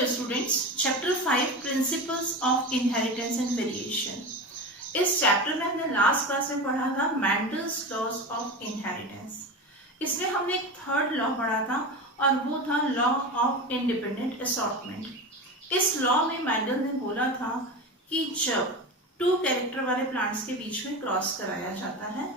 Hello students, chapter 5 principles of inheritance and variation. इस chapter में हमने लास्ट क्लास में पढ़ा था मैंडल्स लॉज ऑफ इनहेरिटेंस। इसमें हमने एक थर्ड लॉ पढ़ा था और वो था लॉ ऑफ इंडिपेंडेंट असॉर्टमेंट। इस लॉ में मैंडल ने बोला था कि जब टू कैरेक्टर वाले प्लांट्स के बीच में क्रॉस कराया जाता है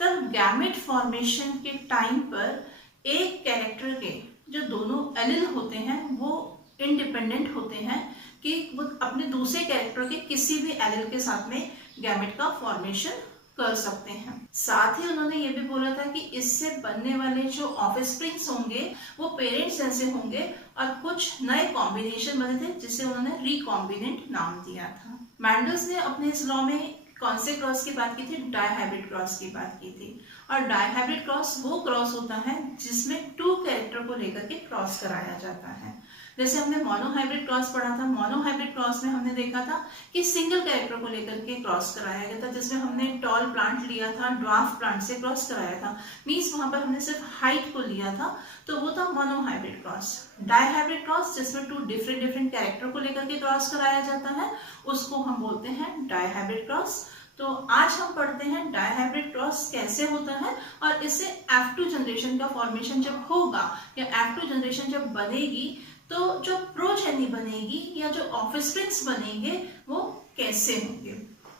तब गैमेट फॉर्मेशन के टाइम पर एक कैरेक्टर के जो दोनों एलिल होते हैं वो इंडिपेंडेंट होते हैं कि वो अपने दूसरे कैरेक्टर के किसी भी एलिल के साथ में गैमेट का फॉर्मेशन कर सकते हैं। साथ ही उन्होंने ये भी बोला था कि इससे बनने वाले जो ऑफस्प्रिंग्स होंगे वो पेरेंट्स जैसे होंगे और कुछ नए कॉम्बिनेशन बने थे जिसे उन्होंने रिकॉम्बिनेंट नाम दिया था। मैंडल्स ने अपने इस लॉ में कौन से क्रॉस की बात की थी? डायहाइब्रिड क्रॉस की बात की थी। और डायहाइब्रिड क्रॉस वो क्रॉस होता है जिसमें टू कैरेक्टर को लेकर के क्रॉस कराया जाता है। जैसे हमने मोनोहाइब्रिड क्रॉस पढ़ा था। मोनोहाइब्रिड क्रॉस में हमने देखा था कि सिंगल कैरेक्टर को लेकर के क्रॉस कराया गया था, जिसमें हमने टॉल प्लांट लिया था, ड्वार्फ प्लांट से क्रॉस कराया था। मींस वहां पर हमने सिर्फ हाइट को लिया था, तो वो था मोनोहाइब्रिड क्रॉस। डायहाइब्रिड क्रॉस जिसमें टू डिफरेंट कैरेक्टर को लेकर के क्रॉस कराया जाता है उसको हम बोलते हैं डायहाइब्रिड क्रॉस। तो आज हम पढ़ते हैं डायहाइब्रिड क्रॉस कैसे होता है और इससे F2 जनरेशन का फॉर्मेशन जब होगा या F2 जनरेशन जब बनेगी तो जो प्रोजेनी बनेगी या जो ऑफस्प्रिंग्स बनेंगे वो कैसे होंगे।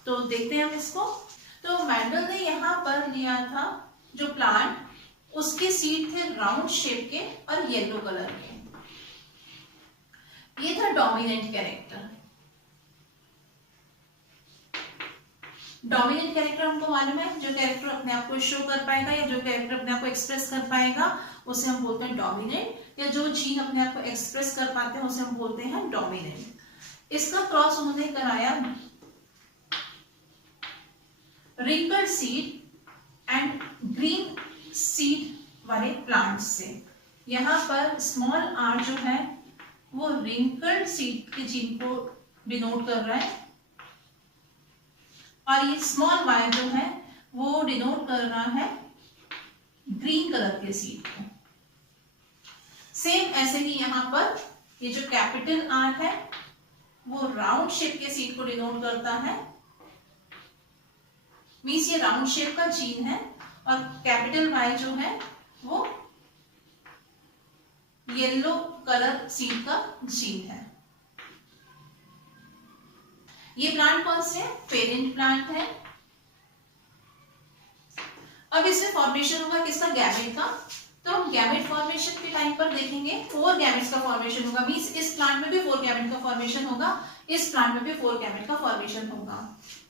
तो देखते हैं हम इसको। तो मैंडल ने यहाँ पर लिया था जो प्लांट, उसके सीड थे राउंड शेप के और येलो कलर के। ये था डोमिनेंट कैरेक्टर। डोमिनेंट कैरेक्टर हमको मालूम है, जो कैरेक्टर अपने आप को शो कर पाएगा या जो कैरेक्टर अपने आप को एक्सप्रेस कर पाएगा उसे हम बोलते हैं डोमिनेंट, या जो जीन अपने आप को एक्सप्रेस कर पाते हैं उसे हम बोलते हैं डोमिनेंट। इसका क्रॉस उन्होंने कराया wrinkled seed and green seed वाले प्लांट से। यहाँ पर स्मॉल आर जो है वो रिंकल्ड सीड के जीन को डिनोट कर रहा है और ये स्मॉल वाई जो है वो डिनोट कर रहा है ग्रीन कलर के सीड को। सेम ऐसे ही यहाँ पर ये जो कैपिटल आर है वो राउंड शेप के सीड को डिनोट करता है, मींस ये राउंड शेप का जीन है, और कैपिटल वाई जो है वो येलो कलर सीड का जीन है। ये प्लांट कौन से है? पेरेंट प्लांट है। अब इसमें फॉर्मेशन होगा किसका? गैमेट का। तो हम गैमेट फॉर्मेशन के टाइम पर देखेंगे 4 गैमेट्स का फॉर्मेशन होगा। मींस इस प्लांट में भी 4 गैमेट का फॉर्मेशन होगा, इस प्लांट में भी 4 गैमेट का फॉर्मेशन होगा।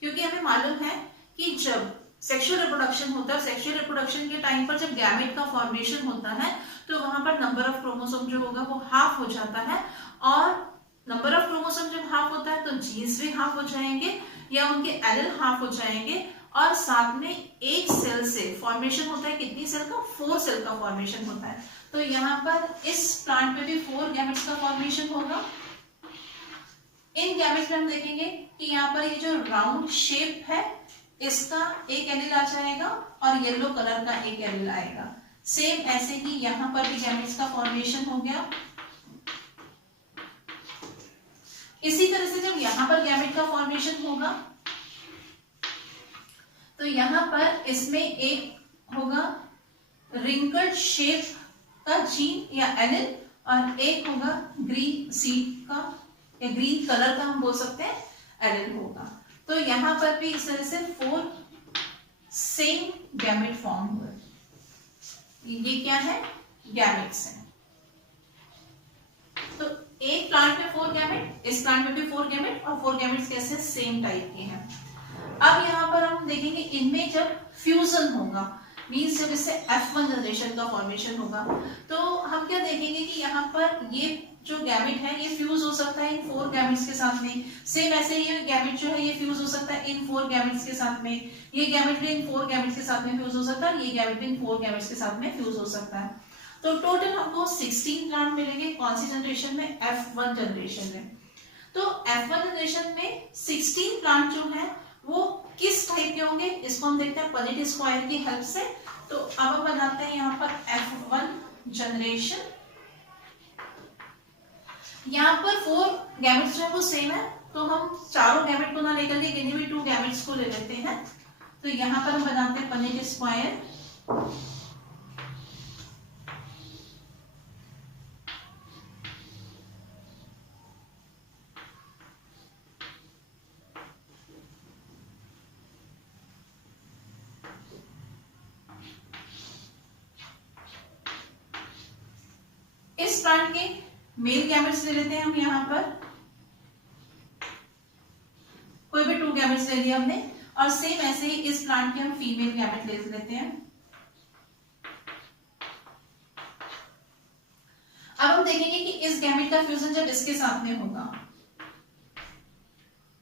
क्योंकि हमें मालूम है कि जब सेक्सुअल रिप्रोडक्शन होता है, सेक्सुअल रिप्रोडक्शन के टाइम पर जब गैमेट का फॉर्मेशन होता है तो वहां पर नंबर ऑफ क्रोमोसोम जो होगा वो हाफ हो जाता है, और नंबर ऑफ क्रोमोसोम जब हाफ होता है तो जीन्स भी हाफ हो जाएंगे या उनके एलिल हाफ हो जाएंगे, और साथ में एक सेल से फॉर्मेशन होता है कितनी सेल का? 4 सेल का फॉर्मेशन होता है। तो यहाँ पर इस प्लांट में भी 4 गैमेट्स का फॉर्मेशन होगा। इन गैमेट्स में हम देखेंगे कि यहाँ पर ये जो राउंड शेप है इसका एक एलिल आ जाएगा और येलो कलर का एक एलिल आएगा। सेम ऐसे ही यहाँ पर भी गैमेट्स का फॉर्मेशन हो गया। इसी तरह से जब यहाँ पर गैमेट का फॉर्मेशन होगा तो यहाँ पर इसमें एक होगा रिंकल्ड शेप का जीन या एलिल और एक होगा ग्रीन सीड का या ग्रीन कलर का हम बोल सकते हैं एलिल होगा। तो यहाँ पर भी इस तरह से 4 सेम गैमेट फॉर्म हुए। ये क्या है? गैमेट्स है। तो एक प्लांट में 4 गैमेट, इस प्लांट में भी 4 गैमेट, और 4 गैमेट्स कैसे? सेम टाइप के हैं। अब यहाँ पर हम देखेंगे इनमें जब फ्यूजन होगा, मींस जब इससे F1 जनरेशन का फॉर्मेशन होगा, तो हम क्या देखेंगे कि यहाँ पर ये जो गैमेट है ये फ्यूज हो सकता है इन 4 गैमेट्स के साथ में। सेम ऐसे ये गैमेट जो है ये फ्यूज हो सकता है इन 4 गैमेट्स के साथ में, ये गैमेट भी इन 4 गैमेट्स के साथ में फ्यूज हो सकता है, ये गैमेट भी इन 4 गैमेट्स के साथ में फ्यूज हो सकता है। तो टोटल हमको 16 प्लांट मिलेंगे। कौन सी जनरेशन में? F1 जनरेशन में। तो F1 जनरेशन में 16 प्लांट जो है वो किस टाइप के होंगे इसको हम देखते हैं पनेट स्क्वायर की हेल्प से। तो अब हम बनाते हैं यहाँ पर F1 जनरेशन। यहाँ पर 4 गैमेट्स जो है वो सेम है, तो हम चारों गैमेट को ना लेकर के किन्हीं भी 2 गैमेट्स को ले लेते हैं। तो यहाँ पर हम बनाते हैं पनेट स्क्वायर। इस प्लांट के मेल गैमेट्स ले लेते हैं हम, यहाँ पर कोई भी 2 गैमेट्स ले लिया हमने, और सेम ऐसे ही इस प्लांट के हम फीमेल गैमेट ले लेते हैं। अब हम देखेंगे कि इस गैमेट का फ्यूजन जब इसके साथ में होगा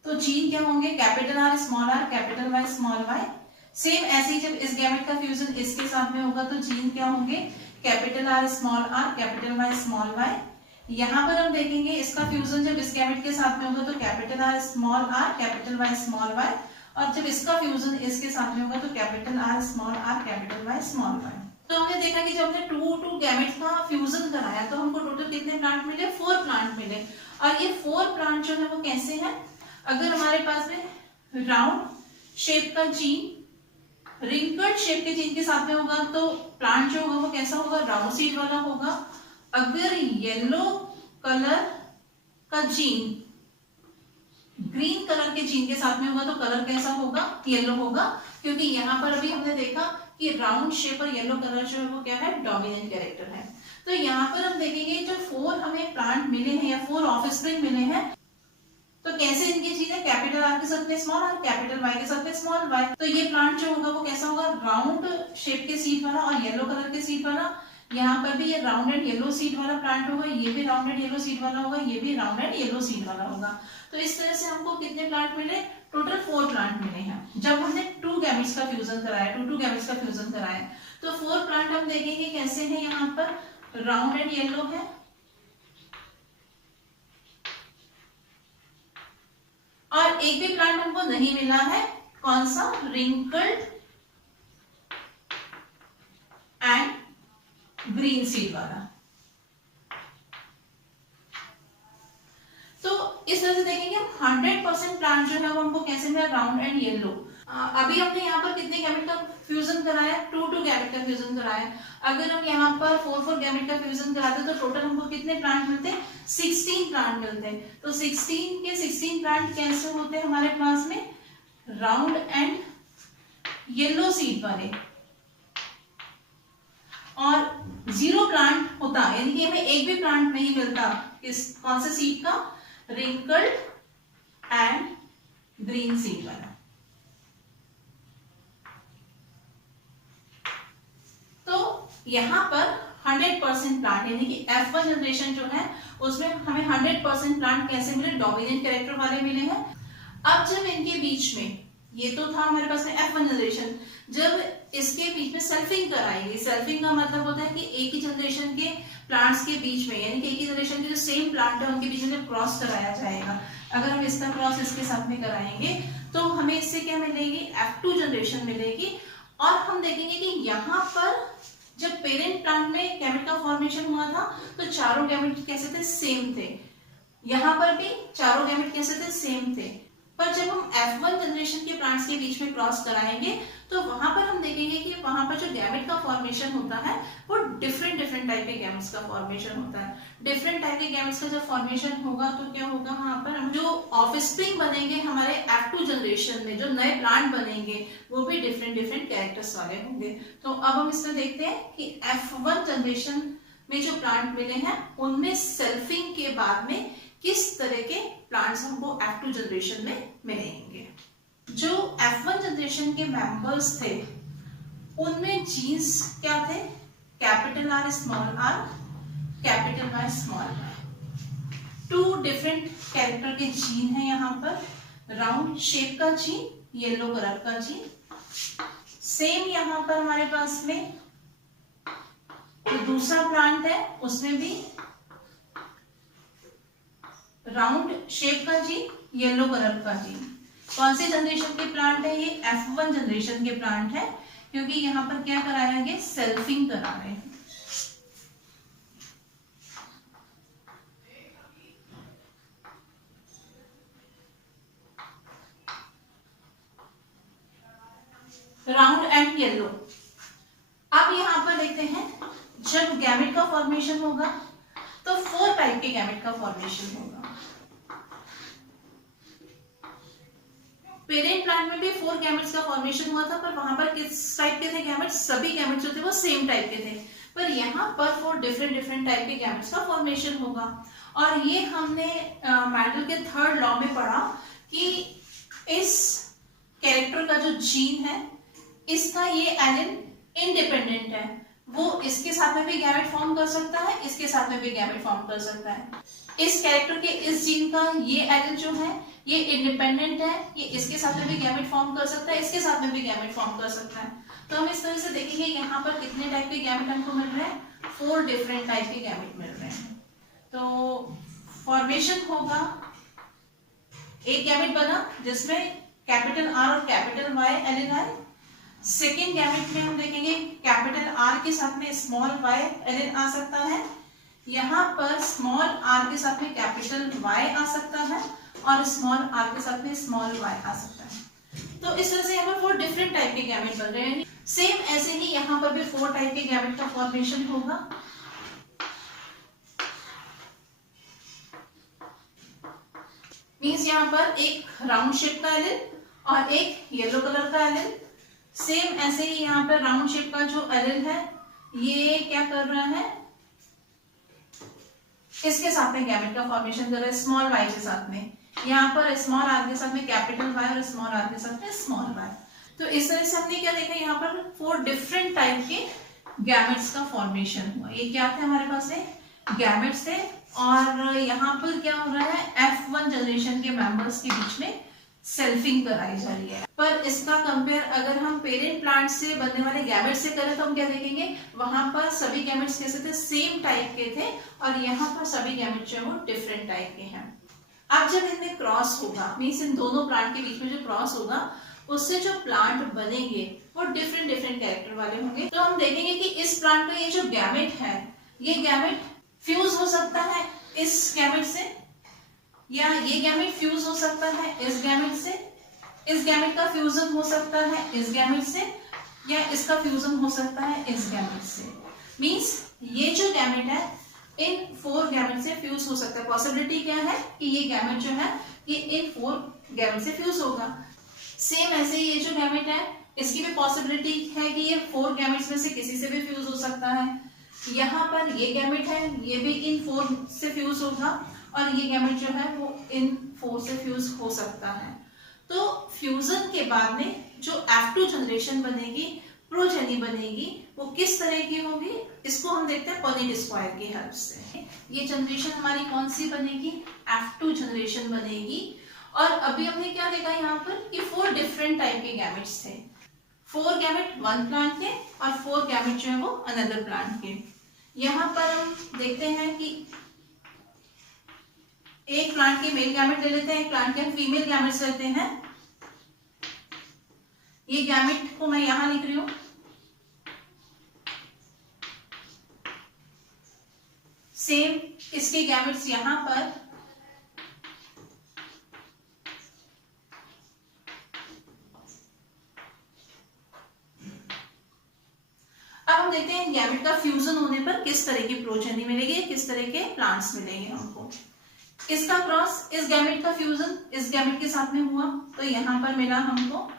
तो जीन क्या होंगे, capital R small R capital Y small Y. Same ऐसे ही जब इस गैमेट का फ्यूजन इसके साथ में होगा तो जीन क्या होंगे, capital R small R capital Y small Y. यहाँ पर हम देखेंगे इसका फ्यूजन जब इस गैमेट के साथ में होगा तो capital R small R capital Y small Y, और जब इसका फ्यूजन इसके साथ में होगा तो capital R small R capital Y small Y. तो हमने देखा कि जब हमने 2 गैमेट्स का फ्यूजन कराया तो हमको टोटल कितने प्लांट मिले, 4 प्लांट मिले। और ये 4 प्लांट जो है वो कैसे हैं, अगर हमारे पास में राउंड शेप का जीन रिंकल्ड शेप के जीन के साथ में होगा तो प्लांट जो होगा वो कैसा होगा, राउंड सीड वाला होगा। अगर येलो कलर का जीन ग्रीन कलर के जीन के साथ में होगा तो कलर कैसा होगा, येलो होगा, क्योंकि यहाँ पर अभी हमने देखा कि राउंड शेप और येलो कलर जो है वो क्या है, डोमिनेंट कैरेक्टर है। तो यहाँ पर हम देखेंगे जो 4 हमें प्लांट मिले हैं या 4 ऑफस्प्रिंग मिले हैं, तो कैसे इनकी चीज है, कैपिटल आर के साथ में स्मॉल आर कैपिटल वाई के साथ में स्मॉल वाई। तो ये प्लांट जो होगा वो कैसा होगा, राउंड शेप के सीड वाला और येलो कलर के सीड वाला। यहाँ पर भी ये राउंड एंड येलो सीड वाला प्लांट होगा, ये भी राउंड एंड येलो सीड वाला होगा, ये भी राउंड एंड येलो सीड वाला होगा। तो इस तरह से हमको कितने प्लांट मिले, टोटल 4 प्लांट मिले हैं। जब हमने 2 गैमेट्स का फ्यूजन कराया, 2 गैमेट्स का फ्यूजन कराया, तो 4 प्लांट हम देखेंगे कैसे हैं। यहाँ पर राउंड एंड येलो है, और एक भी प्लांट हमको नहीं मिला है, कौन सा, रिंकल्ड एंड ग्रीन सीड वाला। तो इस तरह से देखेंगे हम 100% प्लांट जो है वो हमको कैसे मिला, राउंड एंड येलो। अभी हमने यहाँ पर कितने गैमेट का फ्यूजन कराया, 2 गैमेट का फ्यूजन कराया। अगर हम यहाँ पर 4 गैमेट का फ्यूजन कराते तो टोटल हमको कितने प्लांट मिलते, 16 प्लांट मिलते हैं। तो 16 के 16 प्लांट कैसे होते हैं हमारे पास में, राउंड एंड येलो सीड वाले, और 0 प्लांट होता, यानी कि हमें एक भी प्लांट नहीं मिलता किस, कौन से सीड का, रिंकल्ड एंड ग्रीन सीड वाला। तो यहाँ पर 100% प्लांट, यानी कि F1 जनरेशन जो है उसमें हमें 100% प्लांट कैसे मिले, डोमिनेंट कैरेक्टर वाले मिले हैं। अब जब इनके बीच में, ये तो था हमारे पास में F1 जनरेशन, जब इसके बीच में सेल्फिंग कराएंगे, सेल्फिंग का मतलब होता है कि एक ही जनरेशन के प्लांट्स के बीच में, यानी कि एक ही जनरेशन के जो सेम प्लांट है उनके बीच में क्रॉस कराया जाएगा। अगर हम इसका क्रॉस इसके साथ में कराएंगे तो हमें इससे क्या मिलेगी, F2 जनरेशन मिलेगी। और हम देखेंगे कि यहाँ पर जब पेरेंट प्लांट में गैमेट का फॉर्मेशन हुआ था तो चारों गैमेट कैसे थे, सेम थे। यहाँ पर भी चारों गैमेट कैसे थे, सेम थे। पर जब हम F1 जनरेशन के प्लांट्स के बीच में क्रॉस कराएंगे तो वहां पर हम देखेंगे कि वहां पर जो गैमेट का फॉर्मेशन होता है वो डिफरेंट टाइप के गैमेट्स का फॉर्मेशन होता है। डिफरेंट टाइप के गैमेट्स का जब फॉर्मेशन होगा तो क्या होगा, वहां पर हम जो ऑफस्प्रिंग बनेंगे हमारे F2 जनरेशन में, जो नए प्लांट बनेंगे वो भी डिफरेंट कैरेक्टर्स वाले होंगे। तो अब हम इसमें देखते हैं कि F1 जनरेशन में जो प्लांट मिले हैं उनमें सेल्फिंग के बाद में किस तरह के प्लांट्स हमको F2 जनरेशन में मिलेंगे। जो F1 जनरेशन के मेंबर्स थे उनमें जीन्स क्या थे, capital R small R capital Y small Y. 2 different character के जीन है यहाँ पर, राउंड शेप का जीन, येलो कलर का जीन। सेम यहाँ पर हमारे पास में जो दूसरा प्लांट है उसमें भी राउंड शेप का जीन, येलो कलर का जीन। कौन से जनरेशन के प्लांट है, ये F1 जनरेशन के प्लांट है, क्योंकि यहाँ पर क्या कराया गया, सेल्फिंग करा रहे हैं। Round and yellow. अब यहाँ पर देखते हैं, जब गैमेट का फॉर्मेशन होगा तो 4 टाइप के गैमेट का फॉर्मेशन होगा। पेरेंट प्लांट में भी 4 गैमेट्स का फॉर्मेशन हुआ था, पर वहां पर किस टाइप के थे गैमेट्स? सभी गैमेट्स जो थे वो सेम टाइप के थे, पर यहाँ पर 4 डिफरेंट टाइप के गैमेट्स का फॉर्मेशन होगा। और ये हमने मेंडल के 3rd लॉ में पढ़ा कि इस कैरेक्टर का जो जीन है, इसका ये एलिन इंडिपेंडेंट है, वो इसके साथ में भी गैमेट फॉर्म कर सकता है, इसके साथ में भी गैमेट फॉर्म कर सकता है। इस कैरेक्टर के इस जीन का ये एलिन जो है ये इंडिपेंडेंट है, ये इसके साथ में भी गैमेट फॉर्म कर सकता है, इसके साथ में भी गैमेट फॉर्म कर सकता है। तो हम इस तरह से देखेंगे यहाँ पर कितने टाइप के गैमेट हमको मिल रहे हैं, 4 डिफरेंट टाइप के गैमेट मिल रहे हैं। तो फॉर्मेशन होगा, एक गैमेट बना जिसमें कैपिटल आर और कैपिटल वाई एलिन आए। सेकेंड गैमेट में हम देखेंगे कैपिटल आर के साथ में स्मॉल वाई एलिन आ सकता है, यहाँ पर स्मॉल आर के साथ में कैपिटल वाई आ सकता है और स्मॉल आर के साथ में स्मॉल वाई आ सकता है। तो इस तरह से यहाँ पर 4 डिफरेंट टाइप के गैमेट बन रहे हैं। सेम ऐसे ही यहाँ पर भी 4 टाइप के गैमेट का फॉर्मेशन होगा। मींस यहाँ पर एक राउंड शेप का एलिन और एक येलो कलर का एलिन। सेम ऐसे ही यहाँ पर राउंड शेप का जो एलिन है ये क्या कर रहा है, इसके साथ में गैमेट का फॉर्मेशन कर रहा है स्मॉल वाई के साथ में, यहाँ पर स्मॉल आर के साथ में कैपिटल वाई और स्मॉल आर के साथ में स्मॉल वाई। तो इस तरह से हमने क्या देखा, यहाँ पर 4 डिफरेंट टाइप के गैमेट्स का फॉर्मेशन हुआ। ये क्या थे हमारे पास है, गैमेट्स थे। और यहाँ पर क्या हो रहा है, F1 जनरेशन के मेंबर्स के बीच में सेल्फिंग कराई जा रही है। पर इसका कंपेयर अगर हम पेरेंट प्लांट से बनने वाले गैमेट से करें तो हम क्या देखेंगे, वहां पर सभी गैमेट्स कैसे थे, सेम टाइप के थे, और यहाँ पर सभी गैमेट जो है वो डिफरेंट टाइप के हैं। अब जब इनमें क्रॉस होगा, मीन्स इन दोनों प्लांट के बीच में जो क्रॉस होगा उससे जो प्लांट बनेंगे वो डिफरेंट कैरेक्टर वाले होंगे। तो हम देखेंगे कि इस प्लांट का ये जो गैमेट है, ये गैमेट फ्यूज हो सकता है इस गैमेट से, या ये गैमेट फ्यूज हो सकता है इस गैमेट से, इस गैमेट का फ्यूजन हो सकता है इस गैमेट से, या इसका फ्यूजन हो सकता है इस गैमेट से। मींस ये जो गैमेट है इन 4 गैमेट से फ्यूज हो सकता है। पॉसिबिलिटी क्या है कि ये गैमेट जो है ये इन 4 गैमेट से फ्यूज होगा। सेम ऐसे ही ये जो गैमेट है इसकी भी पॉसिबिलिटी है कि ये 4 गैमेट्स में से किसी से भी फ्यूज हो सकता है। यहाँ पर ये गैमेट है, ये भी इन 4 से फ्यूज होगा, और ये गैमेट जो है वो इन 4 से फ्यूज हो सकता है। तो फ्यूजन के बाद में जो F2 जनरेशन बनेगी, प्रोजेनी बनेगी, वो किस तरह की होगी, इसको हम देखते हैं पॉलिट स्क्वायर की हेल्प से। ये जनरेशन हमारी कौन सी बनेगी, F2 जनरेशन बनेगी। और अभी हमने क्या देखा यहाँ पर कि 4 डिफरेंट टाइप के गैमेट्स थे, 4 गैमेट 1 प्लांट के और 4 गैमेट जो है वो अनदर प्लांट के। यहाँ पर हम देखते हैं कि एक प्लांट के मेल गैमेट ले लेते हैं, एक प्लांट के फीमेल गैमेट्स लेते हैं। ये गैमेट को मैं यहां लिख रही हूं, सेम इसके गैमेट्स यहां पर, अब हम देखते हैं गैमेट का फ्यूजन होने पर किस तरह की प्रोजेनी मिलेगी, किस तरह के प्लांट्स मिलेंगे हमको। इसका क्रॉस इस गैमेट का फ्यूजन इस गैमेट के साथ में हुआ तो यहां पर मिला हमको,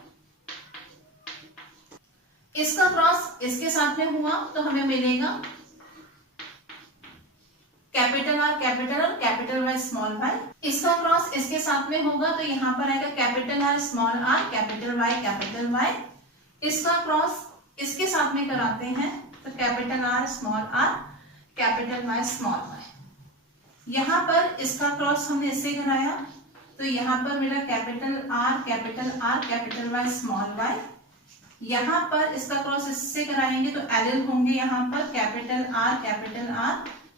इसका क्रॉस इसके साथ में हुआ तो हमें मिलेगा कैपिटल आर कैपिटल और कैपिटल वाई स्मॉल वाई। इसका क्रॉस इसके साथ में होगा तो यहाँ पर आएगा capital R small R capital Y. इसका क्रॉस इसके साथ में कराते हैं तो capital R small R capital Y small Y. यहाँ पर इसका क्रॉस हमने इससे कराया तो यहाँ पर मेरा capital R capital Y small Y. यहाँ पर इसका क्रॉस इससे कराएंगे तो एल होंगे यहाँ पर कैपिटल आर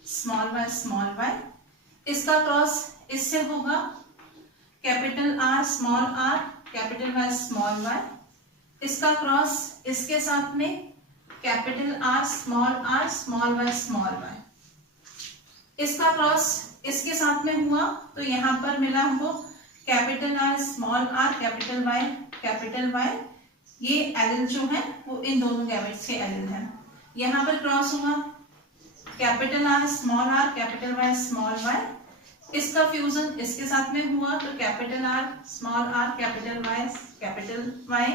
स्मॉल वाई। इसका क्रॉस इससे होगा capital R capital Y small Y. इसका क्रॉस इसके साथ में capital R small Y small Y. इसका क्रॉस इसके साथ में हुआ तो यहाँ पर मिला हमको कैपिटल आर कैपिटल वाई। ये एलिल जो है वो इन दोनों गैमेट्स के एलिल है। यहाँ पर क्रॉस हुआ capital R small R, capital Y small Y, इसका फ्यूजन इसके साथ में हुआ तो capital R small R capital Y,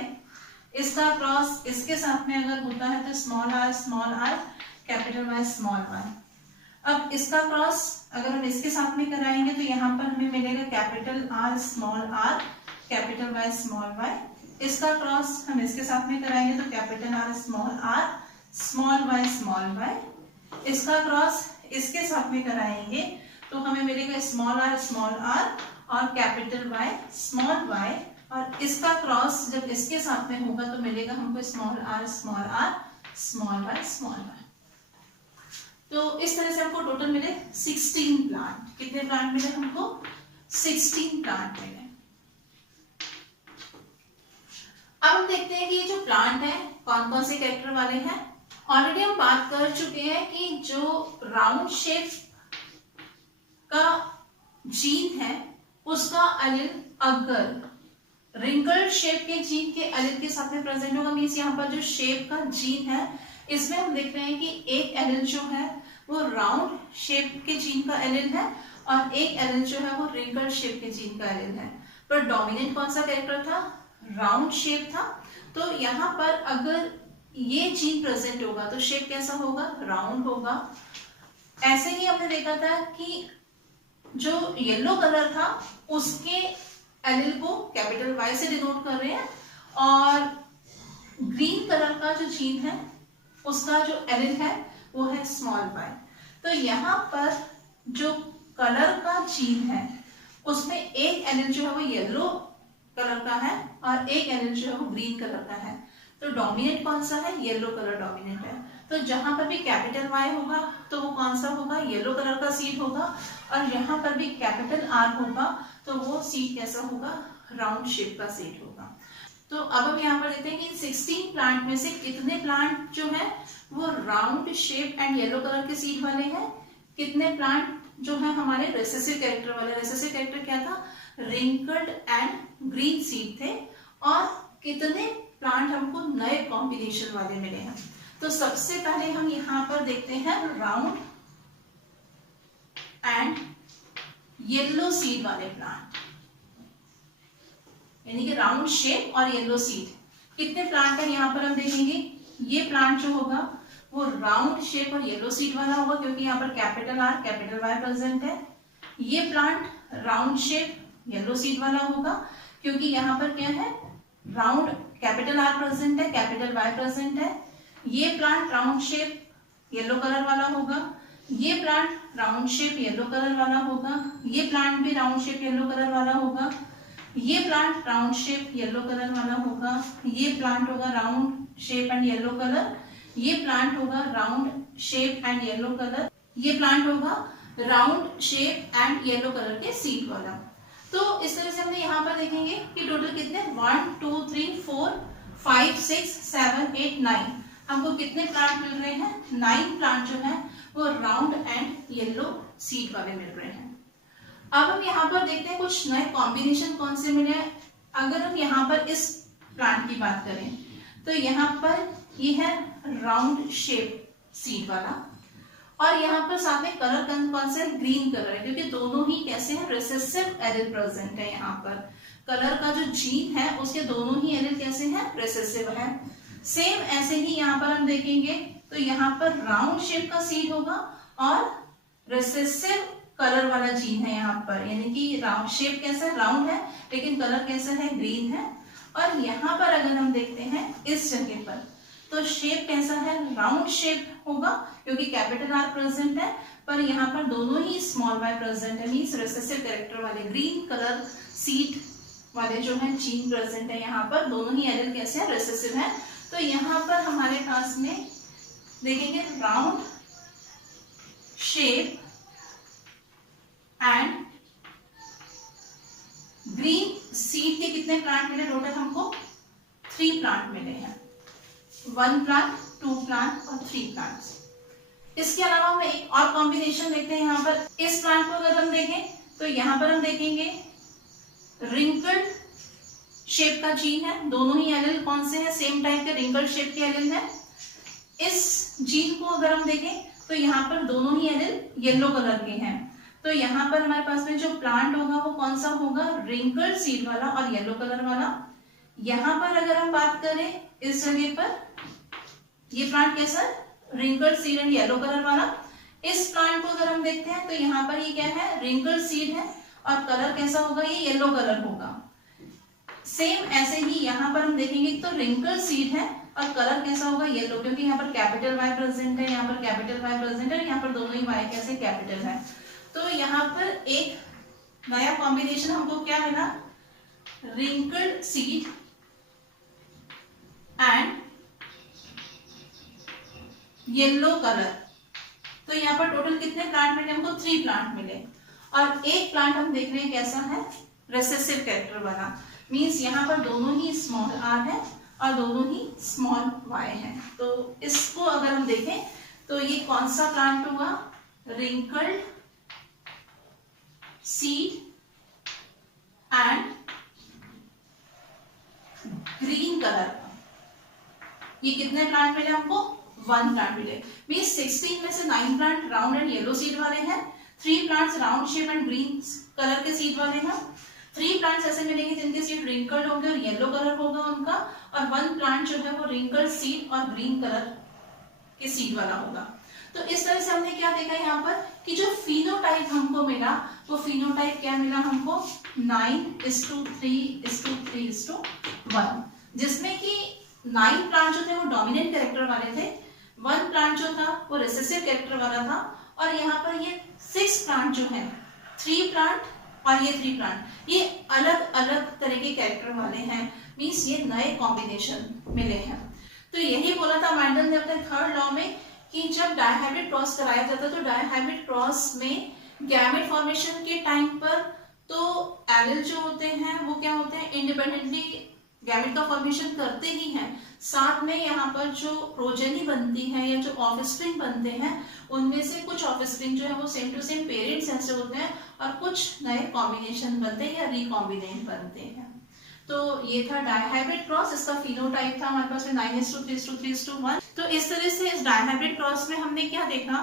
इसका क्रॉस इसके साथ में अगर होता है तो small R capital Y small Y. अब इसका क्रॉस अगर हम इसके साथ में कराएंगे तो यहाँ पर हमें मिलेगा capital R capital Y small Y, इसका क्रॉस हम इसके साथ में कराएंगे तो कैपिटल आर स्मॉल वाई, इसका क्रॉस इसके साथ में कराएंगे तो हमें मिलेगा स्मॉल आर और कैपिटल वाई स्मॉल वाई, और इसका क्रॉस जब इसके साथ में होगा तो मिलेगा हमको स्मॉल आर स्मॉल वाई। तो इस तरह से हमको टोटल मिले 16 प्लांट। कितने प्लांट मिले हमको? 16 प्लांट मिले। अब हम देखते हैं कि ये जो प्लांट है कौन कौन से कैरेक्टर वाले हैं। ऑलरेडी हम बात कर चुके हैं कि जो राउंड शेप का जीन है उसका एलिल अगर रिंकल्ड शेप के जीन के एलिल के साथ में प्रेजेंट होगा, मीन्स यहाँ पर जो शेप का जीन है इसमें हम देख रहे हैं कि एक एलिल जो है वो राउंड शेप के जीन का एलिल है और एक एलिल जो है वो रिंकल्ड शेप के जीन का एलिल है। पर डोमिनेंट कौन सा कैरेक्टर था? राउंड शेप था। तो यहाँ पर अगर ये जीन प्रेजेंट होगा तो शेप कैसा होगा? राउंड होगा। ऐसे ही हमने देखा था कि जो येलो कलर था उसके एलिल को कैपिटल वाई से डिनोट कर रहे हैं और ग्रीन कलर का जो जीन है उसका जो एलिल है वो है स्मॉल वाई। तो यहाँ पर जो कलर का जीन है उसमें एक एलिल जो है वो येलो कलर का है और एक एलिल जो है वो ग्रीन कलर का है। तो डोमिनेंट कौन सा है? येलो कलर डोमिनेंट है। तो जहां पर भी कैपिटल वाई होगा तो वो कौन सा होगा? येलो कलर का सीड होगा, और यहाँ पर भी कैपिटल आर होगा तो वो सीड कैसा होगा? राउंड शेप का सीड होगा। तो अब हम यहाँ पर देखते हैं कि 16 प्लांट में से कितने प्लांट जो है वो round shape and yellow colour के सीड वाले हैं, कितने प्लांट जो है हमारे रेसेसिव कैरेक्टर वाले। रेसेसिव कैरेक्टर क्या था? रिंकल्ड एंड ग्रीन सीड थे, और कितने प्लांट हमको नए कॉम्बिनेशन वाले मिले हैं। तो सबसे पहले हम यहाँ पर देखते हैं राउंड एंड येलो सीड वाले प्लांट, यानी कि राउंड शेप और येलो सीड। कितने प्लांट है यहाँ पर हम देखेंगे। ये प्लांट जो होगा वो राउंड शेप और येलो सीड वाला होगा क्योंकि यहाँ पर capital R capital Y present है। ये plant round shape yellow seed वाला होगा क्योंकि यहाँ पर क्या है? राउंड कैपिटल आर प्रेजेंट है, कैपिटल वाई प्रेजेंट है। ये plant round shape yellow colour वाला होगा, ये plant round shape yellow colour वाला होगा, ये प्लांट भी राउंड शेप येलो कलर वाला होगा, ये plant round shape yellow colour वाला होगा, ये प्लांट होगा round shape and yellow colour, ये प्लांट होगा round shape and yellow colour, ये प्लांट होगा round shape and yellow colour के सीड वाला। तो इस तरह से हमने यहाँ पर देखेंगे कि टोटल कितने 1 2 3 4 5 6 7 8 9 हमको कितने प्लांट मिल रहे हैं? 9 प्लांट जो है वो राउंड एंड येलो सीड वाले मिल रहे हैं। अब हम यहाँ पर देखते हैं कुछ नए कॉम्बिनेशन कौन से मिले हैं। अगर हम यहाँ पर इस प्लांट की बात करें तो यहाँ पर ये है राउंड शेप सीड वाला, और यहाँ पर साथ में कलर कौन सा है? ग्रीन कलर है क्योंकि दोनों ही कैसे हैं? रिसेसिव एलिल प्रेजेंट है। यहाँ पर कलर का जो जीन है उसके दोनों ही एलिल कैसे हैं? रिसेसिव है। सेम ऐसे ही यहाँ पर हम देखेंगे तो यहाँ पर राउंड शेप का सीड होगा और रिसेसिव कलर वाला जीन है यहाँ पर, यानी कि राउंड शेप कैसा है? राउंड है, लेकिन कलर कैसा है? ग्रीन है। और यहाँ पर अगर हम देखते हैं इस जगह पर तो शेप कैसा है? राउंड शेप होगा क्योंकि कैपिटल आर प्रेजेंट है, पर यहाँ पर दोनों ही स्मॉल वाई प्रेजेंट है, मीन्स रिसेसिव कैरेक्टर वाले ग्रीन कलर सीड वाले जो है जीन प्रेजेंट है। यहाँ पर दोनों ही एलिल कैसे है? रिसेसिव है। तो यहाँ पर हमारे पास में देखेंगे round shape and green seed के कितने प्लांट मिले? टोटल हमको 3 प्लांट मिले हैं, 1 प्लांट 2 प्लांट और 3 प्लांट्स। इसके अलावा हम एक और कॉम्बिनेशन देखते हैं। यहाँ पर इस प्लांट को अगर हम देखें तो यहाँ पर हम देखेंगे रिंकल्ड शेप का जीन है, दोनों ही एलील कौन से हैं, सेम टाइप के रिंकल शेप के एलील है। इस जीन को अगर हम देखें तो यहाँ पर दोनों ही एलील येलो कलर के हैं, तो यहाँ पर हमारे पास में जो प्लांट होगा वो कौन सा होगा, रिंकल सीड वाला और येलो कलर वाला। यहाँ पर अगर हम बात करें इस जगह पर, ये प्लांट कैसा, wrinkle seed and yellow colour वाला। इस प्लांट को अगर हम देखते हैं तो यहाँ पर ये क्या है, रिंकल सीड है और कलर कैसा होगा, ये येलो कलर होगा। सेम ऐसे ही यहाँ पर हम देखेंगे तो रिंकल सीड है और कलर कैसा होगा, येलो, क्योंकि यहाँ पर कैपिटल वाई प्रेजेंट है, यहाँ पर कैपिटल वाई प्रेजेंट है, यहाँ पर दोनों ही वाई कैसे कैपिटल है। तो यहाँ पर एक नया कॉम्बिनेशन हमको क्या मिला, wrinkled seed and yellow colour. तो यहाँ पर टोटल कितने प्लांट मिले हमको, 3 प्लांट मिले। और एक प्लांट हम देख रहे हैं कैसा है, रिसेसिव कैरेक्टर वाला, मींस यहाँ पर दोनों ही स्मॉल आर है और दोनों ही स्मॉल वाई है। तो इसको अगर हम देखें तो ये कौन सा प्लांट होगा, wrinkled seed and green colour. ये कितने प्लांट मिले हमको, 1 प्लांट मिले। मींस 16 में से 9 plant round and yellow seed वाले हैं, 3 plants round shape and green colour के सीड वाले हैं, 3 प्लांट्स ऐसे मिलेंगे जिनके सीड रिंकल्ड होंगे और येलो कलर होगा उनका, और 1 प्लांट जो है वो रिंकल्ड सीड और ग्रीन कलर के सीड वाला होगा। तो इस तरह से हमने क्या देखा यहाँ पर कि जो फिनोटाइप हमको मिला वो फिनोटाइप क्या मिला हमको, 9:3:3:1, जिसमें कि 9 प्लांट जो थे वो डोमिनेंट कैरेक्टर वाले थे, 1 प्लांट जो था वो रिसेसिव कैरेक्टर वाला था, और यहाँ पर ये 6 प्लांट जो है, 3 प्लांट और ये 3 प्लांट, ये अलग अलग तरह के कैरेक्टर वाले हैं, मींस ये नए कॉम्बिनेशन मिले हैं। तो यही बोला था मैंडल ने अपने 3rd लॉ में कि जब डायहाइब्रिड क्रॉस कराया जाता है तो डायहाइब्रिड क्रॉस में गैमेट फॉर्मेशन के टाइम पर तो एलील जो होते हैं वो क्या होते हैं, इंडिपेंडेंटली गैमेट का फॉर्मेशन करते ही हैं, साथ में यहाँ पर जो प्रोजेनी बनती है या जो ऑफस्प्रिंग बनते हैं उनमें से कुछ ऑफस्प्रिंग जो है वो सेम टू सेम पेरेंट्स ऐसे होते हैं और कुछ नए कॉम्बिनेशन बनते हैं या रिकॉम्बिनेट बनते हैं। तो ये था डायहाइब्रिड क्रॉस, इसका फिनोटाइप था हमारे पास में 9:3:3:1। तो इस तरह से इस डायहाइब्रिड क्रॉस में हमने क्या देखा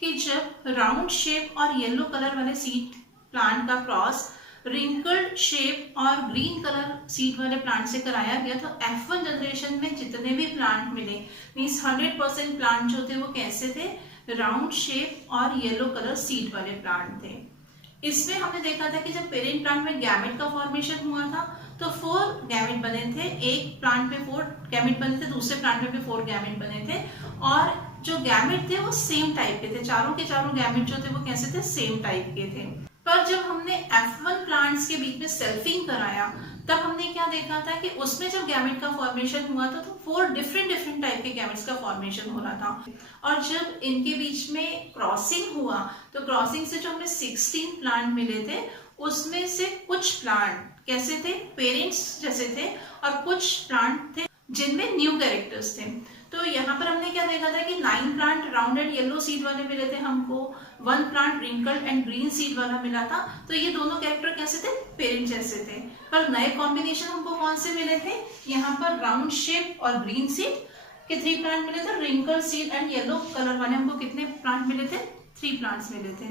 कि जब राउंड शेप और येलो कलर वाले सीड प्लांट का क्रॉस रिंकल्ड शेप और ग्रीन कलर सीड वाले प्लांट से कराया गया तो F1 जनरेशन में जितने भी प्लांट मिले मींस 100% प्लांट जो थे वो कैसे थे, राउंड शेप और येलो कलर सीड वाले प्लांट थे। इसमें हमने देखा था कि जब पेरेंट प्लांट में गैमेट का फॉर्मेशन हुआ था तो 4 गैमेट बने थे, एक प्लांट में 4 गैमेट बने थे, दूसरे प्लांट में भी 4 गैमेट बने थे, और जो गैमेट थे वो सेम टाइप के थे, चारों के चारों गैमेट जो थे वो कैसे थे, सेम टाइप के थे। पर जब हमने F1 प्लांट्स के बीच में सेल्फिंग कराया तब हमने क्या देखा था कि उसमें जब गैमेट का फॉर्मेशन हुआ था तो 4 डिफरेंट टाइप के गैमेट्स का फॉर्मेशन हो रहा था, और जब इनके बीच में क्रॉसिंग हुआ तो क्रॉसिंग से जो हमें 16 प्लांट मिले थे उसमें से कुछ प्लांट कैसे थे, पेरेंट्स जैसे थे, और कुछ प्लांट थे जिनमें न्यू कैरेक्टर्स थे। तो यहाँ पर हमने क्या देखा था कि 9 plant round and yellow seed वाले मिले थे हमको, 1 plant wrinkled and green seed वाला मिला था। तो ये दोनों कैरेक्टर कैसे थे, पेरेंट जैसे थे। पर नए कॉम्बिनेशन हमको कौन से मिले थे, यहाँ पर राउंड शेप और ग्रीन सीड के 3 प्लांट मिले थे, wrinkled seed and yellow colour वाले हमको कितने प्लांट मिले थे, 3 प्लांट्स मिले थे।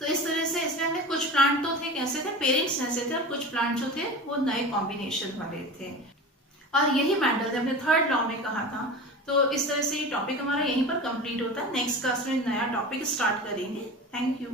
तो इस तरह से इसमें हमने कुछ प्लांट तो थे कैसे थे, पेरेंट्स जैसे थे, और कुछ प्लांट जो थे वो नए कॉम्बिनेशन वाले थे। और यही मैंडल ने अपने 3rd लॉ में कहा था। तो इस तरह से ये टॉपिक हमारा यहीं पर कंप्लीट होता है। नेक्स्ट क्लास में नया टॉपिक स्टार्ट करेंगे। Thank you.